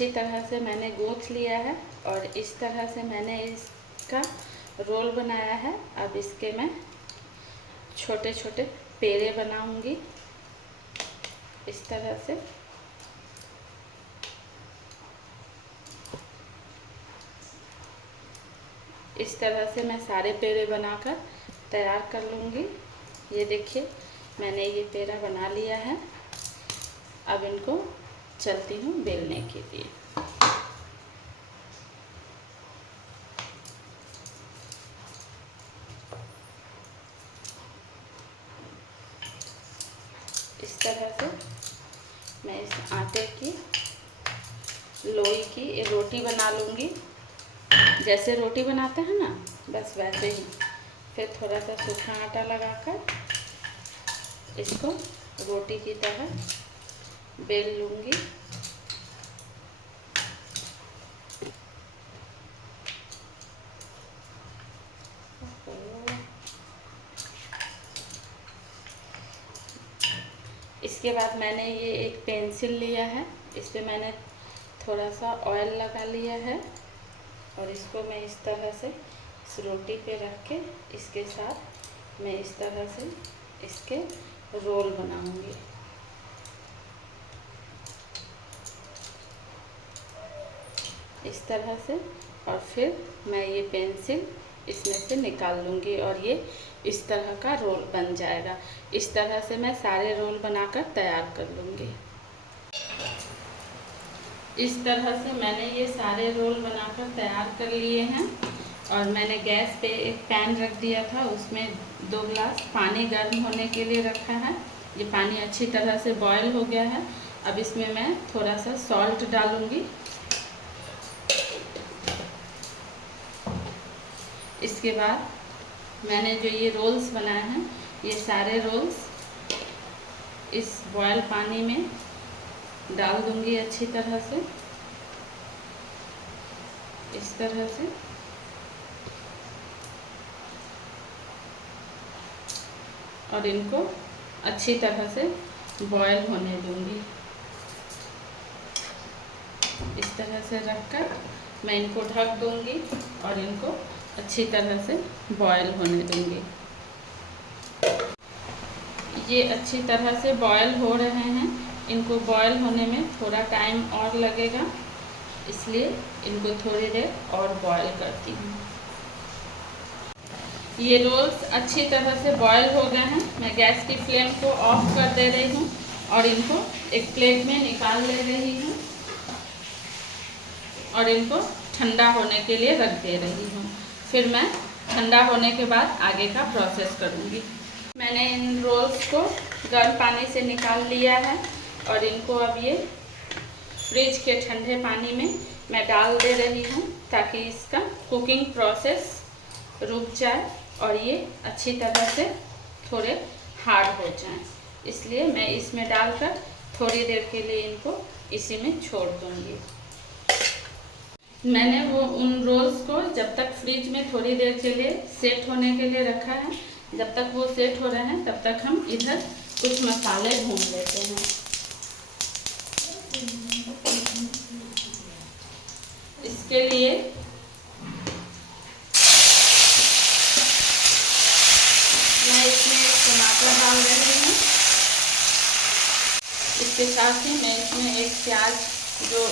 अच्छी तरह से मैंने गूँथ लिया है और इस तरह से मैंने इसका रोल बनाया है। अब इसके मैं छोटे छोटे पेड़े बनाऊंगी इस तरह से। इस तरह से मैं सारे पेड़े बनाकर तैयार कर लूँगी। ये देखिए मैंने ये पेड़ा बना लिया है। अब इनको चलती हूँ बेलने के लिए। इस तरह से मैं इस आटे की लोई की रोटी बना लूँगी। जैसे रोटी बनाते हैं ना, बस वैसे ही। फिर थोड़ा सा सूखा आटा लगाकर इसको रोटी की तरह बेल लूँगी। इसके बाद मैंने ये एक पेंसिल लिया है, इस पे मैंने थोड़ा सा ऑयल लगा लिया है और इसको मैं इस तरह से इस रोटी पे रख के इसके साथ मैं इस तरह से इसके रोल बनाऊंगी। इस तरह से, और फिर मैं ये पेंसिल इसमें से निकाल लूँगी और ये इस तरह का रोल बन जाएगा। इस तरह से मैं सारे रोल बनाकर तैयार कर लूँगी। इस तरह से मैंने ये सारे रोल बनाकर तैयार कर लिए हैं और मैंने गैस पे एक पैन रख दिया था, उसमें 2 गिलास पानी गर्म होने के लिए रखा है। ये पानी अच्छी तरह से बॉयल हो गया है। अब इसमें मैं थोड़ा सा सॉल्ट डालूँगी। इसके बाद मैंने जो ये रोल्स बनाए हैं, ये सारे रोल्स इस बॉयल पानी में डाल दूंगी अच्छी तरह से, इस तरह से। और इनको अच्छी तरह से बॉयल होने दूंगी। इस तरह से रखकर मैं इनको ढक दूंगी और इनको अच्छी तरह से बॉयल होने दूंगी। ये अच्छी तरह से बॉयल हो रहे हैं। इनको बॉयल होने में थोड़ा टाइम और लगेगा, इसलिए इनको थोड़ी देर और बॉयल करती हूँ। ये रोल्स अच्छी तरह से बॉयल हो गए हैं। मैं गैस की फ्लेम को ऑफ कर दे रही हूँ और इनको एक प्लेट में निकाल ले रही हूँ और इनको ठंडा होने के लिए रख दे रही हूँ। फिर मैं ठंडा होने के बाद आगे का प्रोसेस करूँगी। मैंने इन रोल्स को गर्म पानी से निकाल लिया है और इनको अब ये फ्रिज के ठंडे पानी में मैं डाल दे रही हूँ ताकि इसका कुकिंग प्रोसेस रुक जाए और ये अच्छी तरह से थोड़े हार्ड हो जाएं। इसलिए मैं इसमें डालकर थोड़ी देर के लिए इनको इसी में छोड़ दूँगी। मैंने वो उन रोल्स को जब तक फ्रिज में थोड़ी देर के लिए सेट होने के लिए रखा है। जब तक वो सेट हो रहे हैं तब तक हम इधर कुछ मसाले भून लेते हैं। इसके लिए मैं इसमें टमाटर डाल रही हूँ। इसके साथ ही मैं इसमें एक प्याज जो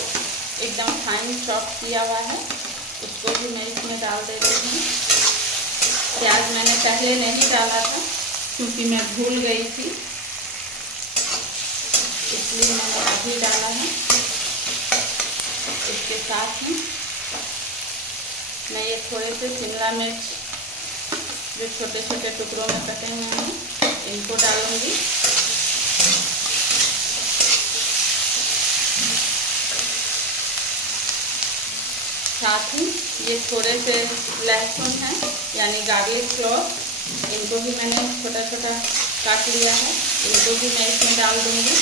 एकदम फाइन चॉप किया हुआ है उसको भी मैं इसमें डाल दे रही हूँ। प्याज मैंने पहले नहीं डाला था क्योंकि मैं भूल गई थी, इसलिए मैंने अभी डाला है। इसके साथ ही मैं ये थोड़े से शिमला मिर्च जो छोटे छोटे टुकड़ों में कटे हुए हैं इनको डालूंगी। साथ ही ये थोड़े से लहसुन है यानी गार्लिक क्लॉव, इनको भी मैंने छोटा छोटा काट लिया है, इनको भी मैं इसमें डाल दूंगी।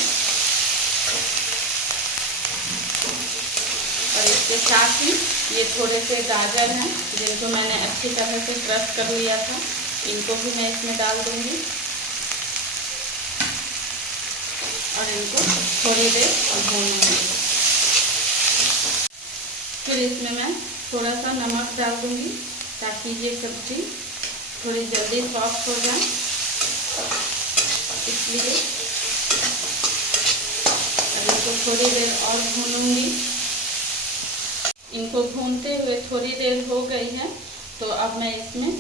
और इसके साथ ही ये थोड़े से गाजर हैं जिनको मैंने अच्छी तरह से क्रश कर लिया था, इनको भी मैं इसमें डाल दूंगी और इनको थोड़ी देर भूनेंगे। फिर इसमें मैं थोड़ा सा नमक डाल दूँगी ताकि ये सब्ज़ी थोड़ी जल्दी सॉफ्ट हो जाए, इसलिए अब इनको थोड़ी देर और भूनूंगी। इनको भूनते हुए थोड़ी देर हो गई है, तो अब मैं इसमें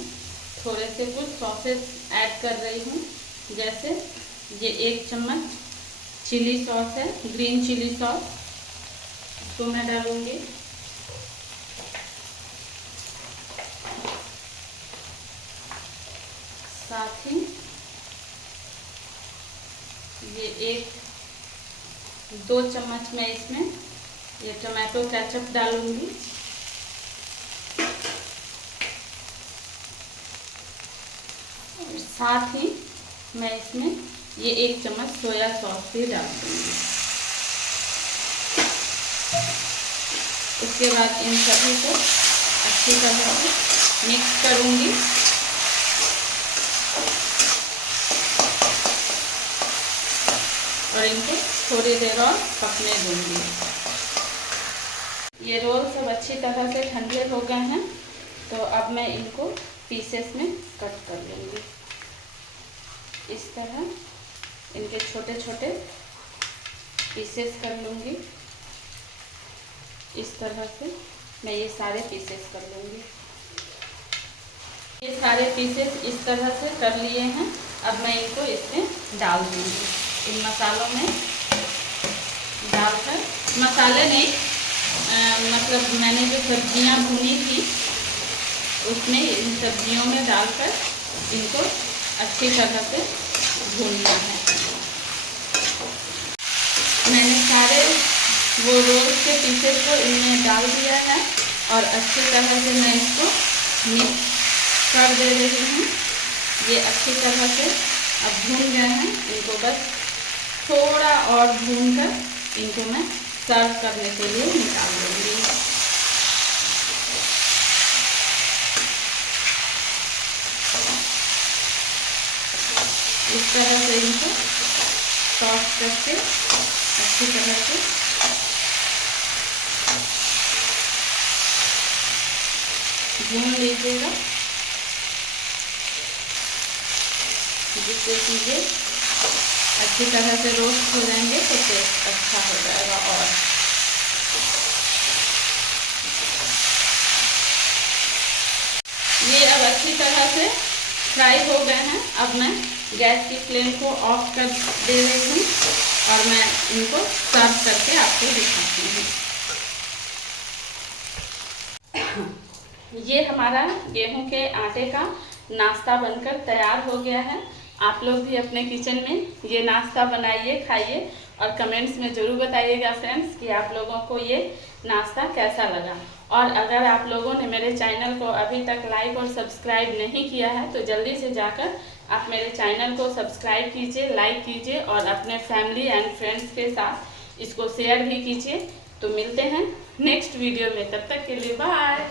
थोड़े से कुछ सॉसेस ऐड कर रही हूँ। जैसे ये 1 चम्मच चिली सॉस है, ग्रीन चिली सॉस, इसको मैं डालूँगी। साथ ही ये 2 चम्मच मैं इसमें ये टमाटो केचप डालूंगी। और साथ ही मैं इसमें ये 1 चम्मच सोया सॉस भी डाल दूंगी। उसके बाद इन सभी को अच्छी तरह से मिक्स करूंगी। और इनको थोड़ी देर और पकने दूंगी। ये रोल सब अच्छी तरह से ठंडे हो गए हैं, तो अब मैं इनको पीसेस में कट कर लूँगी। इस तरह इनके छोटे छोटे पीसेस कर लूँगी। इस तरह से मैं ये सारे पीसेस कर लूँगी। ये सारे पीसेस इस तरह से कर लिए हैं। अब मैं इनको इसमें डाल दूँगी, इन मसालों में डालकर, मसाले नहीं मतलब मैंने जो सब्जियां भुनी थी उसमें इन सब्जियों में डालकर इनको अच्छी तरह से भूनना है। मैंने सारे वो रोल के पीसेस को इनमें डाल दिया है और अच्छी तरह से मैं इसको मिक्स कर दे रही हूँ। ये अच्छी तरह से अब भून गए हैं, इनको बस थोड़ा और भूनकर इनको मैं सर्व करने के लिए निकाल दूँगी। इस तरह से इनको सॉफ्ट करके अच्छी तरह से भून लीजिएगा, जिससे कि ये अच्छी तरह से रोस्ट हो जाएंगे तो टेस्ट अच्छा हो जाएगा। और ये अब अच्छी तरह से फ्राई हो गए हैं। अब मैं गैस की फ्लेम को ऑफ कर दे रही हूँ और मैं इनको सर्व करके आपको दिखाती हूँ। ये हमारा गेहूं के आटे का नाश्ता बनकर तैयार हो गया है। आप लोग भी अपने किचन में ये नाश्ता बनाइए, खाइए और कमेंट्स में ज़रूर बताइएगा फ्रेंड्स कि आप लोगों को ये नाश्ता कैसा लगा। और अगर आप लोगों ने मेरे चैनल को अभी तक लाइक और सब्सक्राइब नहीं किया है तो जल्दी से जाकर आप मेरे चैनल को सब्सक्राइब कीजिए, लाइक कीजिए और अपने फैमिली एंड फ्रेंड्स के साथ इसको शेयर भी कीजिए। तो मिलते हैं नेक्स्ट वीडियो में, तब तक के लिए बाय।